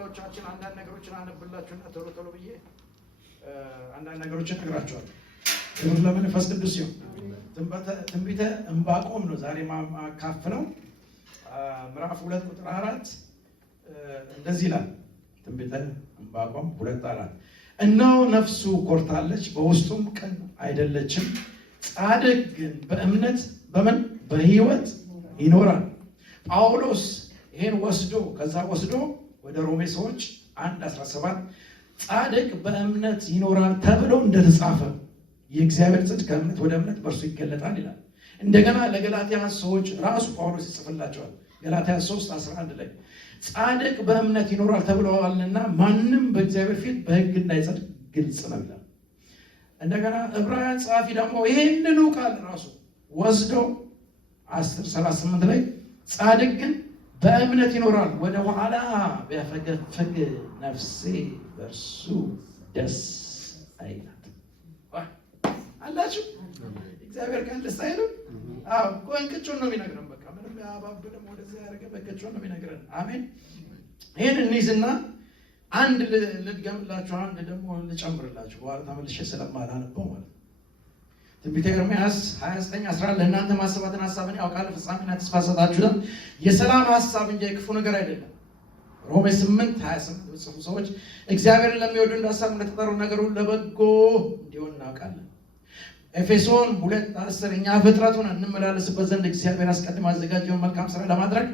ክፍሎቻችን አንዳንድ ነገሮችን አነብላችሁና ቶሎ ብዬ አንዳንድ ነገሮችን እነግራችኋለሁ። ክብር ለመንፈስ ቅዱስ ይሁን። ትንቢተ ዕንባቆም ነው ዛሬ ማካፍለው። ምዕራፍ 2 ቁጥር 4 እንደዚህ ይላል። ትንቢተ ዕንባቆም 2:4 እነሆ ነፍሱ ኮርታለች፣ በውስጡም ቅን አይደለችም። ጻድቅ ግን በእምነት በሕይወት ይኖራል። ጳውሎስ ይሄን ወስዶ ወደ ሮሜ ሰዎች 1:17 ጻድቅ በእምነት ይኖራል ተብሎ እንደተጻፈ የእግዚአብሔር ጽድቅ ከእምነት ወደ እምነት በእርሱ ይገለጣል ይላል። እንደገና ለገላትያ ሰዎች ራሱ ጳውሎስ ይጽፍላቸዋል። ገላትያ 3:11 ላይ ጻድቅ በእምነት ይኖራል ተብለዋልና ማንም በእግዚአብሔር ፊት በሕግ እንዳይጸድቅ ግልጽ ነው ይላል። እንደገና ዕብራውያን ጸሐፊ ደግሞ ይሄንኑ ቃል ራሱ ወስዶ 10:38 ላይ ጻድቅ ግን በእምነት ይኖራል፣ ወደ ኋላ ቢያፈገፍግ ነፍሴ በእርሱ ደስ አይላት። አላችሁ እግዚአብሔር ቀን ደስ አይልም? እንቅጩን ነው የሚነግረን። በቃ ምንም ያባብልም ወደዚያ ያደረገ በቅጩን ነው የሚነግረን። አሜን። ይህን እንይዝና አንድ ልድገምላችሁ፣ አንድ ደግሞ ልጨምርላችሁ በኋላ ተመልሼ ስለማላነበው ማለት ነው። ትንቢተ ኤርምያስ 29:11 ለእናንተ ማሰባትን ሐሳብን ያውቃል፣ ፍጻሜና ተስፋ ሰጣችሁ ዘንድ የሰላም ሐሳብ እንጂ የክፉ ነገር አይደለም። ሮሜ 8:28 በጽፉ ሰዎች እግዚአብሔርን ለሚወዱ እንደ ሐሳቡ እንደተጠሩ ነገር ሁሉ ለበጎ እንዲሆን እናውቃለን። ኤፌሶን 2:10 እኛ ፍጥረቱን እንመላለስበት ዘንድ እግዚአብሔር አስቀድሞ ያዘጋጀውን መልካም ሥራ ለማድረግ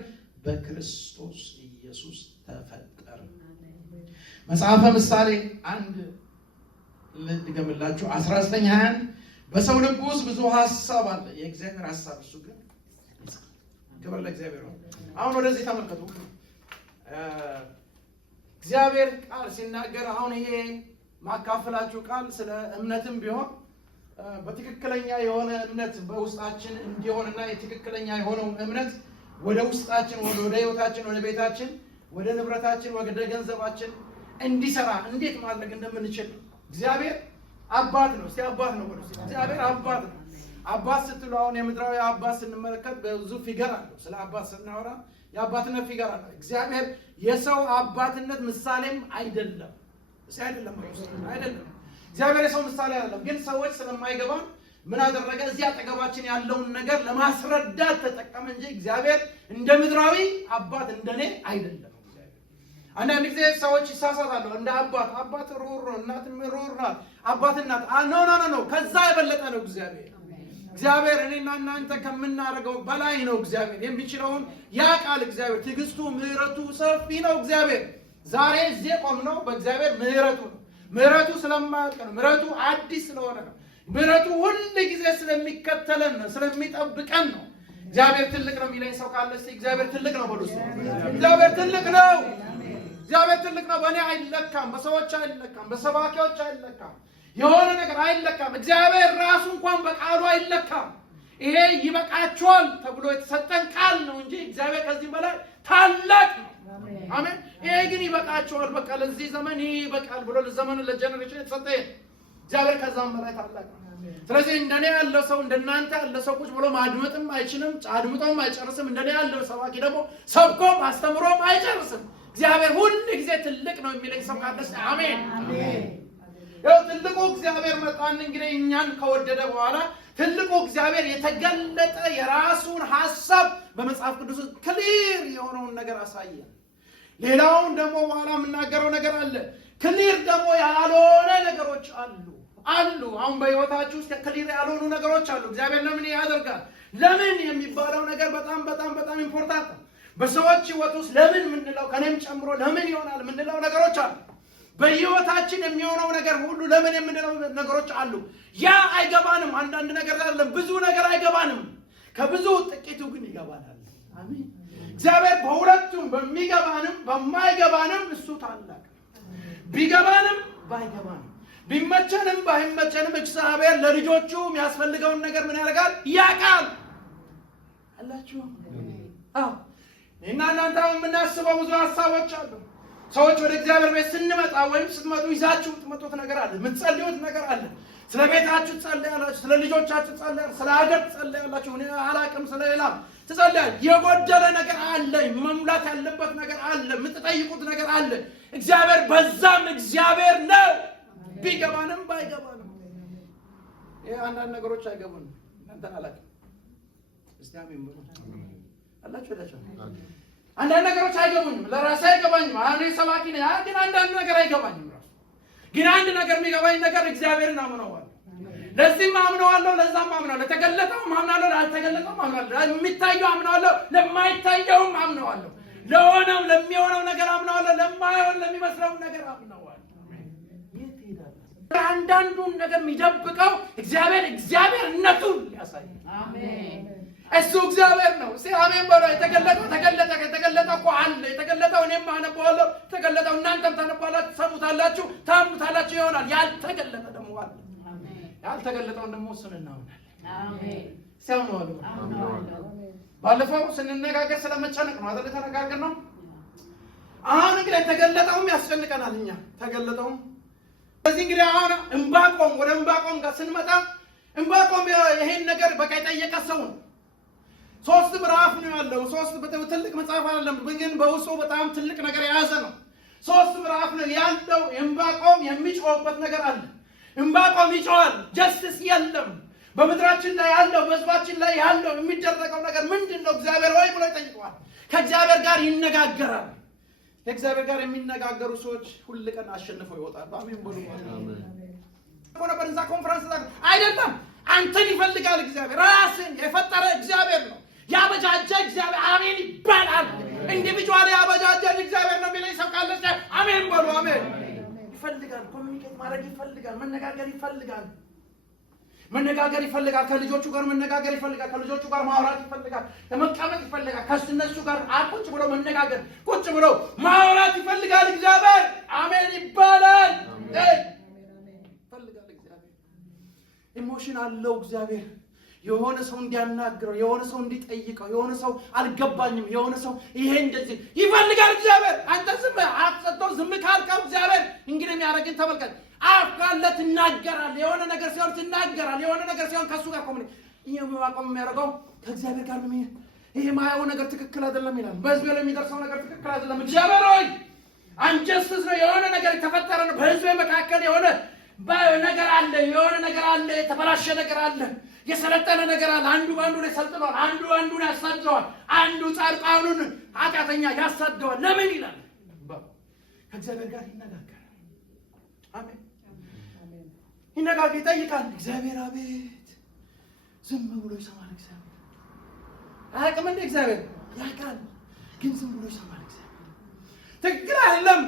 በክርስቶስ ኢየሱስ ተፈጠረ። መጽሐፈ ምሳሌ 1 ልድገምላችሁ 19:21 በሰው ልብ ውስጥ ብዙ ሐሳብ አለ፣ የእግዚአብሔር ሐሳብ እሱ ግን ክብር ለእግዚአብሔር ነው። አሁን ወደዚህ ተመልከቱ። እግዚአብሔር ቃል ሲናገር አሁን ይሄ ማካፈላችሁ ቃል ስለ እምነትም ቢሆን በትክክለኛ የሆነ እምነት በውስጣችን እንዲሆንና የትክክለኛ የሆነው እምነት ወደ ውስጣችን ወደ ህይወታችን ወደ ቤታችን ወደ ንብረታችን ወደ ገንዘባችን እንዲሰራ እንዴት ማድረግ እንደምንችል እግዚአብሔር አባት ነው። እስቲ አባት ነው ወደ እግዚአብሔር አባት ነው። አባት ስትሉ አሁን የምድራዊ አባት ስንመለከት ብዙ ፊገር አለው። ስለ አባት ስናወራ የአባትነት ፊገር አለ። እግዚአብሔር የሰው አባትነት ምሳሌም አይደለም። አይደለም። እግዚአብሔር የሰው ምሳሌ አይደለም። ግን ሰዎች ስለማይገባን ምን አደረገ? እዚህ አጠገባችን ያለውን ነገር ለማስረዳት ተጠቀመ እንጂ እግዚአብሔር እንደ ምድራዊ አባት እንደኔ አይደለም። አንዳንድ ጊዜ ሰዎች ይሳሳታሉ። እንደ አባት ሩር ነው፣ እናትም ሩር ናት። አባት እናት ኖ ከዛ የበለጠ ነው እግዚአብሔር። እግዚአብሔር እኔና እናንተ ከምናደርገው በላይ ነው። እግዚአብሔር የሚችለውን ያውቃል። እግዚአብሔር ትዕግስቱ፣ ምሕረቱ ሰፊ ነው። እግዚአብሔር ዛሬ እዚህ ቆምነው በእግዚአብሔር ምሕረቱ ነው። ምሕረቱ ስለማያልቅ ነው። ምሕረቱ አዲስ ስለሆነ ነው። ምሕረቱ ሁል ጊዜ ስለሚከተለን ነው፣ ስለሚጠብቀን ነው። እግዚአብሔር ትልቅ ነው የሚለኝ ሰው ካለ እስቲ እግዚአብሔር ትልቅ ነው በሉ። እግዚአብሔር ትልቅ ነው። እግዚአብሔር ትልቅ ነው። በእኔ አይለካም፣ በሰዎች አይለካም፣ በሰባኪዎች አይለካም፣ የሆነ ነገር አይለካም። እግዚአብሔር ራሱ እንኳን በቃሉ አይለካም። ይሄ ይበቃችኋል ተብሎ የተሰጠን ቃል ነው እንጂ እግዚአብሔር ከዚህ በላይ ታላቅ ነው። አሜን። ይሄ ግን ይበቃችኋል፣ በቃ ለዚህ ዘመን ይሄ ይበቃል ብሎ ለዘመኑ ለጀነሬሽን የተሰጠ እግዚአብሔር ከዛም በላይ ታላቅ ነው። ስለዚህ እንደኔ ያለ ሰው እንደናንተ ያለ ሰው ቁጭ ብሎ ማድመጥም አይችልም፣ አድምጦም አይጨርስም። እንደኔ ያለው ሰባኪ ደግሞ ሰብኮም አስተምሮም አይጨርስም። እግዚአብሔር ሁሉ ጊዜ ትልቅ ነው የሚለኝ ሰው ካለስ አሜን። ያው ትልቁ እግዚአብሔር መጣን እንግዲህ እኛን ከወደደ በኋላ ትልቁ እግዚአብሔር የተገለጠ የራሱን ሐሳብ በመጽሐፍ ቅዱስ ክሊር የሆነውን ነገር አሳየን። ሌላውን ደግሞ በኋላ የምናገረው ነገር አለ። ክሊር ደግሞ ያልሆነ ነገሮች አሉ። አሁን በህይወታችሁ ውስጥ ክሊር ያልሆኑ ነገሮች አሉ። እግዚአብሔር ለምን ያደርጋል? ለምን የሚባለው ነገር በጣም ኢምፖርታንት ነው። በሰዎች ህይወት ውስጥ ለምን ምንለው ከኔም ጨምሮ ለምን ይሆናል ምንለው ነገሮች አሉ። በህይወታችን የሚሆነው ነገር ሁሉ ለምን የምንለው ነገሮች አሉ። ያ አይገባንም። አንዳንድ ነገር አይደለም፣ ብዙ ነገር አይገባንም። ከብዙ ጥቂቱ ግን ይገባናል። አሜን። እግዚአብሔር በሁለቱም በሚገባንም በማይገባንም እሱ ታላቅ፣ ቢገባንም ባይገባንም፣ ቢመቸንም ባይመቸንም እግዚአብሔር ለልጆቹ የሚያስፈልገውን ነገር ምን ያደርጋል? ያውቃል። አላችሁ? እና እናንተ የምናስበው ብዙ ሐሳቦች አሉ። ሰዎች ወደ እግዚአብሔር ቤት ስንመጣ ወይም ስትመጡ ይዛችሁ የምትመጡት ነገር አለ፣ የምትጸልዩት ነገር አለ። ስለ ቤታችሁ ትጸልያላችሁ፣ ስለ ልጆቻችሁ ትጸልያላችሁ፣ ስለ ሀገር ትጸልያላችሁ፣ እኔ አላቅም ስለሌላ ትጸልያላችሁ። የጎደለ ነገር አለ፣ መሙላት ያለበት ነገር አለ፣ የምትጠይቁት ነገር አለ። እግዚአብሔር በዛም እግዚአብሔር ነው፣ ቢገባንም ባይገባንም። ይሄ አንዳንድ ነገሮች አይገቡንም። እናንተ አላቅም እስቲ አሜን በሉ አላችሁ። አንዳንድ ነገሮች አይገቡኝም፣ ለራሴ አይገባኝም። እኔ ሰባኪ ነኝ፣ ግን አንዳንድ ነገር አይገባኝም። ራሱ ግን አንድ ነገር የሚገባኝ ነገር እግዚአብሔርን አምነዋለሁ። ለዚህም አምነዋለሁ፣ ለዛም አምነዋለሁ። ለተገለጠውም አምናለሁ፣ ላልተገለጠውም አምናለሁ። ለሚታየው አምነዋለሁ፣ ለማይታየውም አምነዋለሁ። ለሆነው ለሚሆነው ነገር አምነዋለሁ፣ ለማይሆን ለሚመስለው ነገር አምነዋለሁ። የት ይሄዳል? አንዳንዱን ነገር የሚደብቀው እግዚአብሔርነቱን ያሳያል። አሜን። እሱ እግዚአብሔር ነው። እስቲ አሜን በሉ። የተገለጠው እኮ አለ። የተገለጠው እኔም አነበዋለሁ፣ የተገለጠው እናንተም ታነባላችሁ፣ ትሰሙታላችሁ፣ ታምኑታላችሁ ይሆናል። ያልተገለጠ ደግሞ አለ። ያልተገለጠውን ደግሞ እሱን እናምናለን። አሜን። ሲያምነዋል። ባለፈው ስንነጋገር ስለመጨነቅ ነው አይደል የተነጋገርነው። አሁን እንግዲህ የተገለጠውም ያስጨንቀናል። እኛ ተገለጠውም ስለዚህ እንግዲህ አሁን ወደ ዕንባቆም ጋር ስንመጣ ዕንባቆም ይሄን ነገር በቃ የጠየቀ ሰው ነው። 3 ምዕራፍ ነው ያለው። 3 ትልቅ መጽሐፍ አይደለም፣ ግን በውስጡ በጣም ትልቅ ነገር የያዘ ነው። 3 ምዕራፍ ነው ያለው። ዕንባቆም የሚጮህበት ነገር አለ። ዕንባቆም ይጮሃል። ጀስቲስ የለም በምድራችን ላይ ያለው፣ በሕዝባችን ላይ ያለው የሚደረገው ነገር ምንድነው? እግዚአብሔር ሆይ ብሎ ይጠይቀዋል። ከእግዚአብሔር ጋር ይነጋገራል። ከእግዚአብሔር ጋር የሚነጋገሩ ሰዎች ሁሉ ቀን አሸንፈው ይወጣሉ። አሜን በሉ። ነበር እዛ ኮንፈረንስ አይደለም። አንተን ይፈልጋል እግዚአብሔር። ራስን የፈጠረ እግዚአብሔር ነው። ያበጃጀ እግዚአብሔር አሜን ይባላል። ኢንዲቪጁዋል ያበጃጀ እግዚአብሔር ነው የሚለኝ ሰው ካለ አሜን በሉ። አሜን ይፈልጋል። ኮሚኒኬት ማድረግ ይፈልጋል። መነጋገር ይፈልጋል። ከልጆቹ ጋር መነጋገር ይፈልጋል። ከልጆቹ ጋር ማውራት ይፈልጋል። መቀመጥ ይፈልጋል። ከእነሱ ጋር ቁጭ ብሎ መነጋገር፣ ቁጭ ብሎ ማውራት ይፈልጋል። እግዚአብሔር አሜን ይባላል። ይፈልጋል እግዚአብሔር። ኢሞሽን አለው እግዚአብሔር። የሆነ ሰው እንዲያናግረው፣ የሆነ ሰው እንዲጠይቀው፣ የሆነ ሰው አልገባኝም፣ የሆነ ሰው ይሄ እንደዚህ ይፈልጋል እግዚአብሔር። አንተ ዝም ካልከው እግዚአብሔር እንግዲህ የሚያደርግን ተመልከት። አፍ ካለ ትናገራለህ። የሆነ ነገር ሲሆን ትናገራለህ። የሆነ ነገር ሲሆን ከሱ ጋር ኮሙኒኬት ዕንባቆም የሚያደርገው ከእግዚአብሔር ጋር ነው። ይሄ ማየው ነገር ትክክል አይደለም ይላል። በሕዝቤ ላይ የሚደርሰው ነገር ትክክል አይደለም። እግዚአብሔር ሆይ አንጀስትስ ነው። የሆነ ነገር የተፈጠረ ነው። በሕዝቤ መካከል የሆነ ነገር አለ። የሆነ ነገር አለ። የተበላሸ ነገር አለ። የሰለጠነ ነገር አለ። አንዱ በአንዱ ላይ ሰልጥኗል። አንዱ አንዱን ያሳደዋል። አንዱ ጻድቃኑን ኃጢአተኛ ያሳደዋል። ለምን ይላል? ከእግዚአብሔር ጋር ይነጋገራል። አሜን። ይነጋገር፣ ይጠይቃል። እግዚአብሔር አቤት ዝም ብሎ ይሰማል። እግዚአብሔር አያውቅም እንደ እግዚአብሔር ያውቃል፣ ግን ዝም ብሎ ይሰማል። እግዚአብሔር ትክክል አይደለም።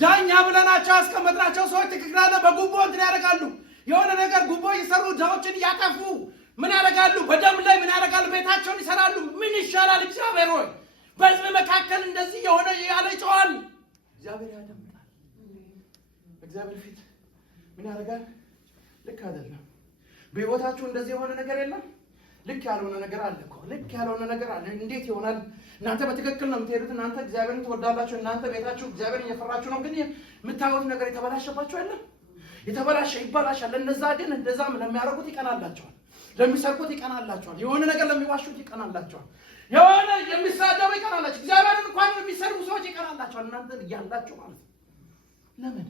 ዳኛ ብለናቸው ያስቀመጥናቸው ሰዎች ትክክል አይደለም። በጉቦ እንትን ያደርጋሉ። የሆነ ነገር ጉቦ እየሰሩ ድሆችን እያጠፉ ምን ያደርጋሉ? በደም ላይ ምን ያደርጋሉ? ቤታቸውን ይሰራሉ። ምን ይሻላል? እግዚአብሔር ሆይ በሕዝብ መካከል እንደዚህ የሆነ ያለ ይጮሃል። እግዚአብሔር ያደምጣል። እግዚአብሔር ፊት ምን ያደርጋል? ልክ አይደለም። በሕይወታችሁ እንደዚህ የሆነ ነገር የለም። ልክ ያልሆነ ነገር አለ እኮ። ልክ ያልሆነ ነገር አለ። እንዴት ይሆናል? እናንተ በትክክል ነው የምትሄዱት። እናንተ እግዚአብሔርን ትወዳላችሁ። እናንተ ቤታችሁ እግዚአብሔርን እየፈራችሁ ነው። ግን የምታዩት ነገር የተበላሸባችሁ አይደለም። የተበላሸ ይበላሻል። እነዛ ግን እንደዛም ለሚያደርጉት ይቀናላቸዋል። ለሚሰርቁት ይቀናላቸዋል። የሆነ ነገር ለሚዋሹት ይቀናላቸዋል። የሆነ የሚሳደቡ ይቀናላቸው። እግዚአብሔርን እንኳን የሚሰርቁ ሰዎች ይቀናላቸዋል። እናንተ እያላችሁ ማለት ነው። ለምን?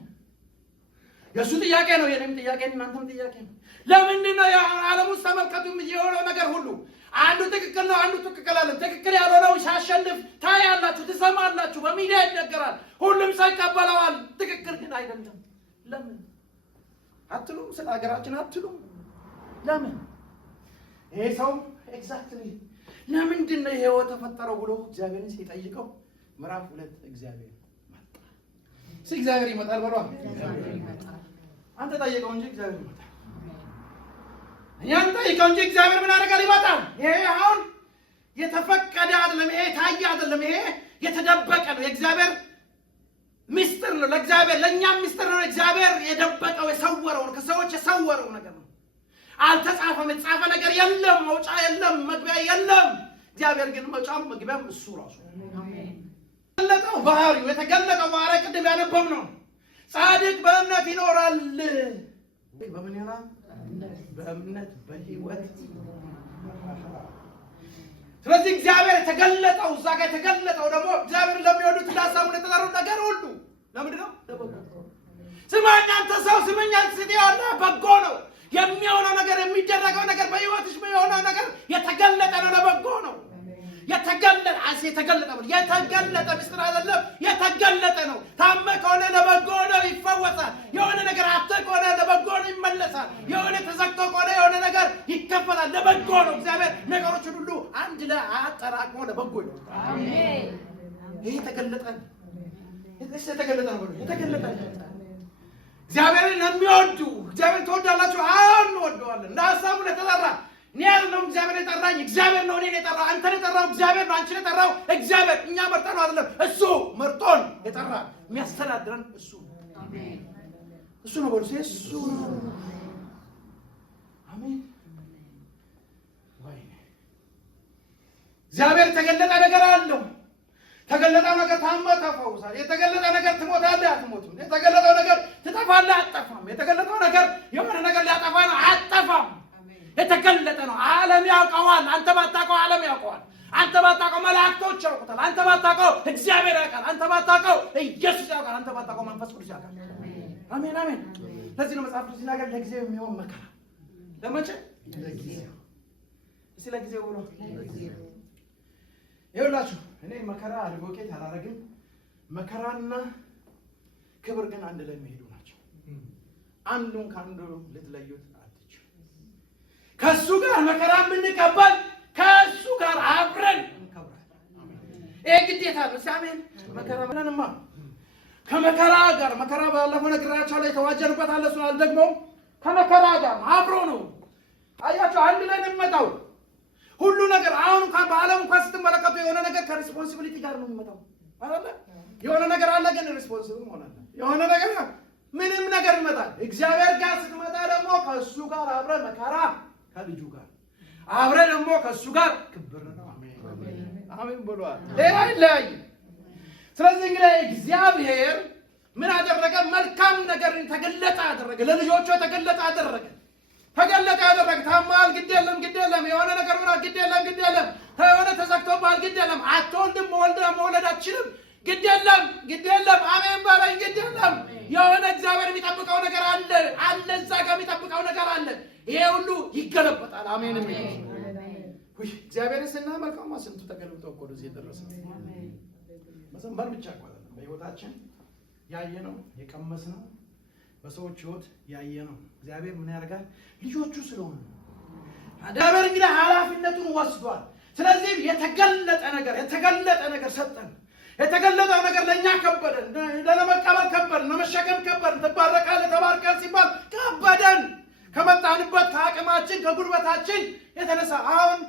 የእሱ ጥያቄ ነው፣ የኔም ጥያቄ ነው፣ እናንተም ጥያቄ ነው። ለምንድን ነው ዓለም ውስጥ ተመልከቱ የሆነው ነገር ሁሉ አንዱ ትክክል ነው፣ አንዱ ትክክል አለ። ትክክል ያልሆነው ሲያሸንፍ ታያላችሁ፣ ትሰማላችሁ፣ በሚዲያ ይነገራል፣ ሁሉም ሰው ይቀበለዋል። ትክክል ግን አይደለም። ለምን አትሉም? ስለ ሀገራችን አትሉም? ለምን? ይሄ ሰው ኤግዛክትሊ ለምንድን ነው ይሄው ተፈጠረው ብሎ እግዚአብሔርን ሲጠይቀው ምዕራፍ 2 እግዚአብሔር መጣ። እግዚአብሔር ይመጣል በሏ። አንተ ጠይቀው እንጂ እግዚአብሔር ይመጣል። አንተ ጠይቀው እንጂ እግዚአብሔር ምን ያደርጋል? ይመጣል። ይሄ አሁን የተፈቀደ አይደለም። ይሄ ታየ አይደለም። ይሄ የተደበቀ ነው። የእግዚአብሔር ሚስጥር ነው። ለእግዚአብሔር ለእኛም ሚስጥር ነው። እግዚአብሔር የደበቀው የሰወረው ነው። ከሰዎች የሰወረው ነገር ነው። አልተጻፈም። የተጻፈ ነገር የለም። መውጫ የለም፣ መግቢያ የለም። እግዚአብሔር ግን መውጫም መግቢያም እሱ ራሱ የተገለጠው ባህሪ ቅድም ያነበብነው ጻድቅ በእምነት ይኖራል። በምን ይሆናል? በእምነት በህይወት። ስለዚህ እግዚአብሔር የተገለጠው እዛ ጋር የተገለጠው ደግሞ እግዚአብሔር ለሚወዱት ለሐሳቡ ለተጠሩት ነገር ሁሉ ለምንድን ነው? ስማኝ አንተ ሰው ስመኝ አንተ ሴት ያለ በጎ ነው የሚሆነው ነገር የሚደረገው ነገር በህይወትሽ የሚሆነው ነገር የተገለጠ ነው፣ ለበጎ ነው። የተገለጠ ምስጢር አይደለም፣ የተገለጠ ነው። ታመ ከሆነ ለበጎ ነው፣ ይፈወሳል። የሆነ ነገር አጥቶ ከሆነ ለበጎ ነው፣ ይመለሳል። የሆነ ተዘግቶ ከሆነ የሆነ ነገር ይከፈላል፣ ለበጎ ነው። እግዚአብሔር ነገሮችን ሁሉ አንድ ላይ አጠራቅሞ ለበጎ ነው። አሜን። ይሄ የተገለጠ ነው። የተገለጠ እግዚአብሔርን የሚወዱ እግዚአብሔር ተወዳላችሁ? አዎ እንወደዋለን። እንደ ሐሳቡ ለተጠራ እኔ ያለው እግዚአብሔር የጠራኝ እግዚአብሔር ነው። እኔን የጠራው አንተን የጠራው እግዚአብሔር ነው። አንቺን የጠራው እግዚአብሔር። እኛ መርጠነው አይደለም፣ እሱ መርጦን የጠራ የሚያስተዳድረን እሱ አሜን። እሱ ነው በሉ እሱ ነው። አሜን። እግዚአብሔር የተገለጠ ነገር አለው። የተገለጠው ነገር ታመህ ተፈውሳል። የተገለጠው ነገር ትሞታለህ አትሞትም። የተገለጠው ነገር ትጠፋለህ አትጠፋም። የተገለጠው ነገር የሆነ ነገር ሊያጠፋ ነው አትጠፋም። የተገለጠ ነው። ዓለም ያውቀዋል። አንተ ባታውቀው ዓለም ያውቀዋል። አንተ ባታውቀው መላእክቶች ያውቁታል። አንተ ባታውቀው እግዚአብሔር ያውቃል። አንተ ባታውቀው ኢየሱስ ያውቃል። አንተ ባታውቀው መንፈስ ቅዱስ ያውቃል። አሜን አሜን። ለዚህ ነው መጽሐፍ ቅዱስ ሲናገር ለጊዜው የሚሆን መከራ ለመቼ? ለጊዜው። እስቲ ለጊዜው ብሎ ይኸውላችሁ እኔ መከራ አድቮኬት አላደርግም። መከራና ክብር ግን አንድ ላይ የሚሄዱ ናቸው። አንዱን ከአንዱ ልትለዩት አትችሉ። ከሱ ጋር መከራ የምንቀበል ከሱ ጋር አብረን እንከብራለን። ይሄ ግዴታ ነው። አሜን። መከራ ብለንማ ከመከራ ጋር መከራ ባለፈው ነግራችኋለሁ። የተዋጀንበት አለ። እሱን አልደግሞም። ከመከራ ጋር አብሮ ነው። አያችሁ አንድ ላይ ነው የሚመጣው ሁሉ ነገር። አሁን እንኳን በዓለም እንኳን ስትመለከቱ የሆነ ነገር ከሪስፖንሲቢሊቲ ጋር ነው የሚመጣው አይደል? የሆነ ነገር አለ ግን ሪስፖንሲብል መሆን አለ። የሆነ ነገር ምንም ነገር ይመጣል። እግዚአብሔር ጋር ስትመጣ ደግሞ ከእሱ ጋር አብረ መከራ ከልጁ ጋር አብረ ደግሞ ከእሱ ጋር ክብር ነው። አሜን ብሏል። ሌላ ይለያይ። ስለዚህ እንግዲህ እግዚአብሔር ምን አደረገ? መልካም ነገር ተገለጠ አደረገ። ለልጆቹ ተገለጠ አደረገ። ታማል ግድ የለም የሆነ ነገር ምራ ግድ የለም የሆነ ተዘግቶባል ግድ የለም አትወልድም መውለድ አትችልም ግድ የለም አሜን በለኝ ግድ የለም የሆነ እግዚአብሔር የሚጠብቀው ነገር አለ እዛ ጋር የሚጠብቀው ነገር አለ። ይሄ ሁሉ ይገለበጣል። አሜን አሜን። እግዚአብሔር ስናመልከው ስንቱ ተገልብጦ እኮ ወደዚህ የደረሰ መዘመር ብቻ እኮ አይደለም። በህይወታችን ያየነው የቀመስነው በሰዎች ህይወት ያየነው እግዚአብሔር ምን ያደርጋል? ልጆቹ ስለሆነ እግዚአብሔር እንግዲህ ኃላፊነቱን ወስዷል። ስለዚህ የተገለጠ ነገር ሰጠን። የተገለጠው ነገር ለኛ ከበደን፣ ለመቀበል ከበደን፣ ለመሸከም ከበደን። ትባረካለህ ተባርከን ሲባል ከበደን። ከመጣንበት ከአቅማችን ከጉልበታችን የተነሳ አሁን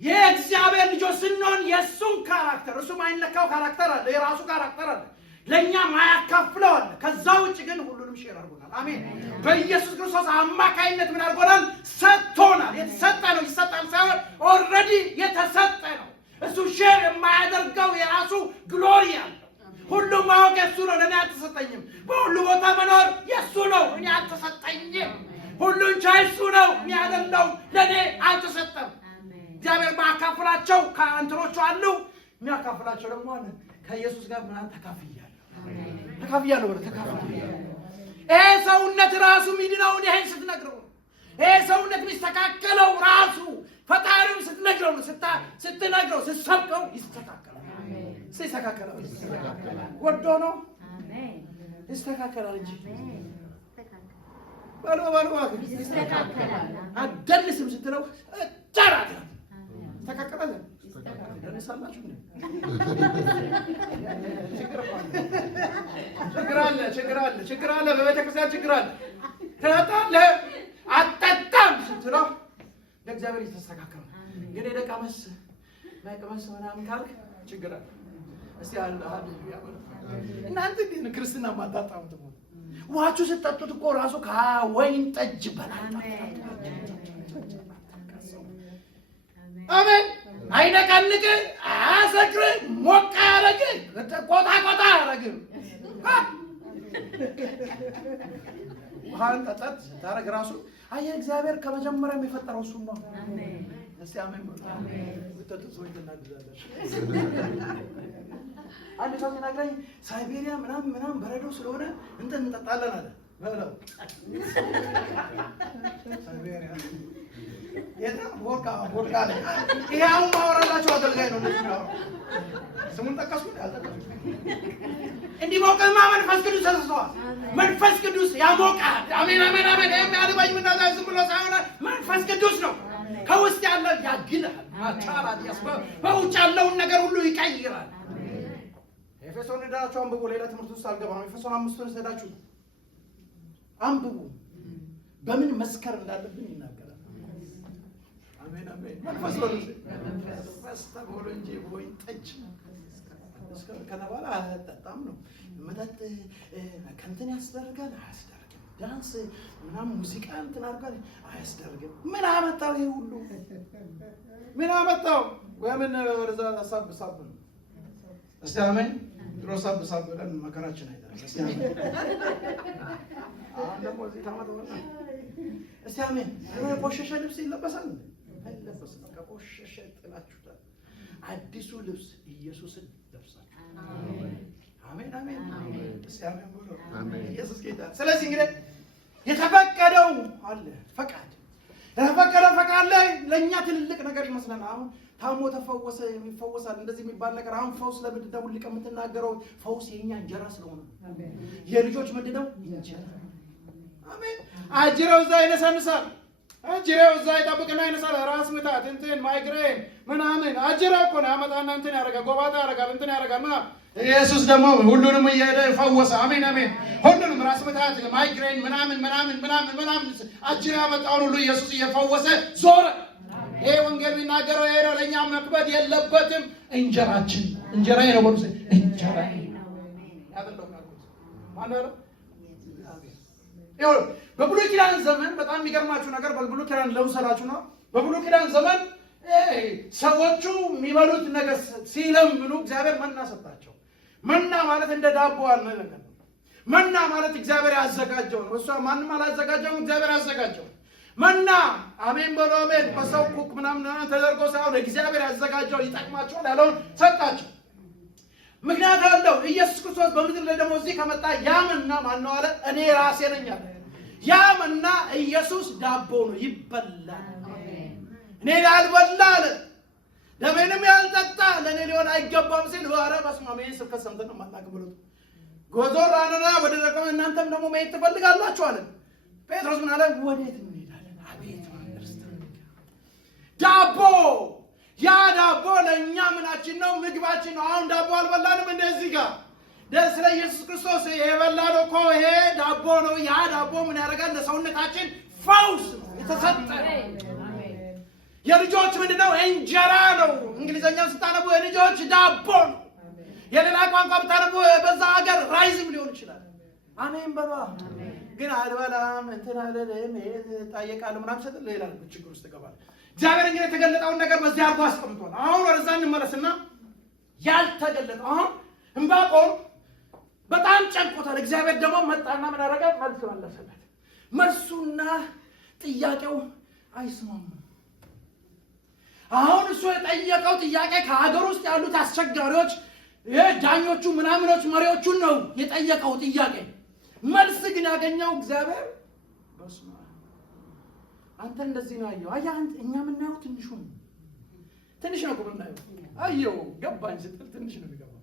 የእግዚአብሔር ልጆች ስንሆን የእሱን ካራክተር እሱ ማይነካው ካራክተር አለ፣ የራሱ ካራክተር አለ፣ ለኛ ማያካፍለው አለ። ከዛ ውጭ ግን ሁሉንም ሼር አድርጎናል። አሜን። በኢየሱስ ክርስቶስ አማካይነት ምን አድርጎናል? ሰጥቶናል። የተሰጠ ነው፣ ይሰጣል ሳይሆን ኦልሬዲ የተሰጠ ነው። እሱ ሼር የማያደርገው የራሱ ግሎሪ አለው። ሁሉም ማወቅ የሱ ነው፣ ለእኔ አልተሰጠኝም። በሁሉ ቦታ መኖር የሱ ነው፣ እኔ አልተሰጠኝም። ሁሉን ቻይ እሱ ነው፣ እኔ አይደለሁም፣ ለእኔ አልተሰጠም። እግዚአብሔር ማካፈላቸው ከአንትሮቹ አሉ፣ የሚያካፍላቸው ደግሞ አለ። ከኢየሱስ ጋር ምናምን ተካፍያለሁ ብለህ ተካፍያለሁ። ይሄ ሰውነት ራሱ ሚድነውን ይሄን ስትነግረው ነው። ይሄ ሰውነት የሚስተካከለው ራሱ ፈጣሪውን ስትነግረው ነው። ስትነግረው ስትሰብከው ይስተካከላል። ይስተካከላል። ወዶ ነው ይስተካከላል እንጂ ባልባ ይስተካከላል። አደልስም ስትለው ጫራት ይስተካከላል። ደንሳላችሁ ነው። ችግር አለ። በቤተክርስቲያን ችግር አለ። ትጠጣለህ አትጠጣም ስትለው ለእግዚአብሔር ይተስተካከላል። ግን የደቀመስ ምናምን ካልክ ችግር አለ። እስቲ እናንተ ግን ክርስትና ማጣጣሙት ነው። ውሃችሁ ስትጠጡት እኮ ራሱ ከወይን ጠጅ በላይ አሜን። አይነቃንቅ አያሰክርም፣ ሞቅ አያደርግም፣ ቆጣ አያደርግም። ውሃን ጠጠት ታረግ ራሱ አየህ እግዚአብሔር ከመጀመሪያም የፈጠረው እሱን ነው። እስቲ አሜን በሉ። ወጣቱ ሰው ይተናገራለሽ። አንድ ሰው ሲናገረኝ ሳይቤሪያ ምናምን በረዶ ስለሆነ እንትን እንጠጣለን አለ። በለው ሳይቤሪያ የታ ቦርካ አለ። ይሄ አሁን ማወራላችሁ አገልጋይ ነው ነው። ስሙን ጠቀስኩት አልጠቀስኩት። እንዲህ ሞቀማ መንፈስ ቅዱስ ተሰጥቷል። መንፈስ ቅዱስ ያሞቃል። አሜን አሜን አሜን። የሚያልባኝ ምን እንዳለ ዝም ብሎ ሳይሆን መንፈስ ቅዱስ ነው። ከውስጥ ያለ ያግላል፣ ማጣራት ያስበው በውጭ ያለውን ነገር ሁሉ ይቀይራል። ኤፌሶን ሄዳችሁ አንብቡ። ሌላ ትምህርት ውስጥ አልገባም። ኤፌሶን 5 ሄዳችሁ አንብቡ። በምን መስከር እንዳለብን ይናገራል። አሜን አሜን። መንፈስ ወልድ መንፈስ ተሞሉ እንጂ ወይን ጠጅ ከነባላ አያጠጣም ነው። መጠጥ ከንትን ያስደርጋል አያስደርግም። ዳንስ ምናምን ሙዚቃ እንትን አድርጋል አያስደርግም። ምን አመጣው ይሄ ሁሉ? ምን አመጣው? ወይምን ወደዛ ሳብ ነው። እስቲ አሜን። ድሮ ሳብ ብለን መከራችን አይደለም። እስቲ አሜን። አሁን ደግሞ እዚህ ታማተው እስቲ አሜን። ቆሸሸ ልብስ ይለበሳል አይለበስም። ከቆሸሸ ጥላችሁታል። አዲሱ ልብስ ኢየሱስን ለብሳችሁ። አሜን አሜን አሜን። እስቲ አሜን ብሎ አሜን። ኢየሱስ ጌታ። ስለዚህ እንግዲህ የተፈቀደው አለ ፈቃድ። የተፈቀደው ፈቃድ ላይ ለኛ ትልልቅ ነገር ይመስላል። አሁን ታሞ ተፈወሰ የሚፈወሳል እንደዚህ የሚባል ነገር አሁን ፈውስ ለምንድን ነው ሁሉ የምትናገረው? ፈውስ የኛ እንጀራ ስለሆነ አሜን። የልጆች ምንድን ነው እንጀራ። አሜን። አጅረው እዛ ይነሳንሳል። አጅረው እዛ ይጠብቅና ይነሳል። ራስ ምታት እንትን ማይግሬን ምናምን አጅረው እኮ ነው ያመጣና እንትን ያደርጋል፣ ጎባጣ ያደርጋል፣ እንትን ያደርጋል ምናምን። ኢየሱስ ደግሞ ሁሉንም እየሄደ ፈወሰ። አሜን አሜን። ሁሉንም ራስ ምታት ማይግሬን ምናምን አጅረው ያመጣውን ሁሉ ኢየሱስ እየፈወሰ ዞረ። ይሄ ወንጌል ቢናገረው ይሄ ነው። ለኛ መክበድ የለበትም። እንጀራችን እንጀራዬ ነው ወርስ እንጀራዬ ያደለው ማለት ነው። በብሉይ ኪዳን ዘመን በጣም የሚገርማችሁ ነገር በብሉይ ኪዳን ለውሰላችሁ ነው። በብሉይ ኪዳን ዘመን ሰዎቹ የሚበሉት ነገር ሲለምኑ እግዚአብሔር መና ሰጣቸው። መና ማለት እንደ ዳቦ ያለ ነገር ነው። መና ማለት እግዚአብሔር ያዘጋጀው ነው። እሷ ማንም አላዘጋጀውም፣ እግዚአብሔር ያዘጋጀው መና። አሜን በሉ አሜን። በሰው ኩክ ምናምን ተደርጎ ሳይሆን እግዚአብሔር ያዘጋጀው ይጠቅማቸዋል ያለውን ሰጣቸው። ምክንያት አለው። ኢየሱስ ክርስቶስ በምድር ላይ ደግሞ እዚህ ከመጣ ያመና ማን ነው አለ? እኔ ራሴ ነኝ አለ። ያመና ኢየሱስ ዳቦ ነው፣ ይበላል። እኔ ያልበላ አለ ደሜንም ያልጠጣ ለእኔ ሊሆን አይገባም ሲል ኧረ በስመ አብ። ይህን ስብከት ሰምተን ነው የማናውቅ። ጎዞር አለና ወደ ደቀመ እናንተም ደግሞ መሄድ ትፈልጋላችሁ አለ። ጴጥሮስ ምን አለ? ወዴት እንሄዳለን? አቤት ዳቦ። ያ ዳቦ ለእኛ ምናችን ነው? ምግባችን ነው። አሁን ዳቦ አልበላንም። እንደዚህ ጋር ደስ ለኢየሱስ ክርስቶስ የበላነው እኮ ይሄ ዳቦ ነው። ያ ዳቦ ምን ያደርጋል? ለሰውነታችን ፈውስ የተሰጠ የልጆች ምንድነው? እንጀራ ነው። እንግሊዘኛው ስታነቡ የልጆች ዳቦ ነው። የሌላ ቋንቋ ብታነቡ በዛ ሀገር ራይዝም ሊሆን ይችላል። አሜን በሏ። ግን አልበላም እንትን አለለም ታየቃለ ምናምን ሰጥ ሌላ ችግር ውስጥ ገባል። እግዚአብሔር እንግዲህ የተገለጠውን ነገር በዚህ አርጎ አስቀምጧል። አሁን ወደዛ እንመለስና ያልተገለጠው አሁን ዕንባቆም በጣም ጨንቆታል። እግዚአብሔር ደግሞ መጣና ምን አደረገ? መልስ መለሰለት። መልሱና ጥያቄው አይስማሙም። አሁን እሱ የጠየቀው ጥያቄ ከሀገር ውስጥ ያሉት አስቸጋሪዎች ዳኞቹ ምናምኖች መሪዎቹን ነው የጠየቀው ጥያቄ። መልስ ግን ያገኘው እግዚአብሔር በስመ አብ አንተ እንደዚህ ነው አየው። አያ እኛ የምናየው ትንሽ ነው እኮ የምናየው። አየው ገባኝ ስትል ትንሽ ነው የሚገባው።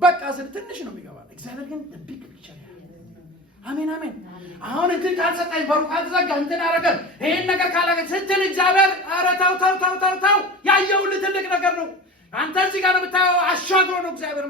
በቃ ትንሽ ነው የሚገባው። እግዚአብሔር ግን ቢግ ፒክቸር አሜን አሜን። አሁን እንትን ካልሰጠኝ በሩ ካልዘጋ እንትን አደረገ ይሄን ነገር ካላገ ስትል እግዚአብሔር ኧረ ተው ያየው ትልቅ ነገር ነው። አንተ እዚህ ጋር የምታየው አሻግሮ ነው እግዚአብሔር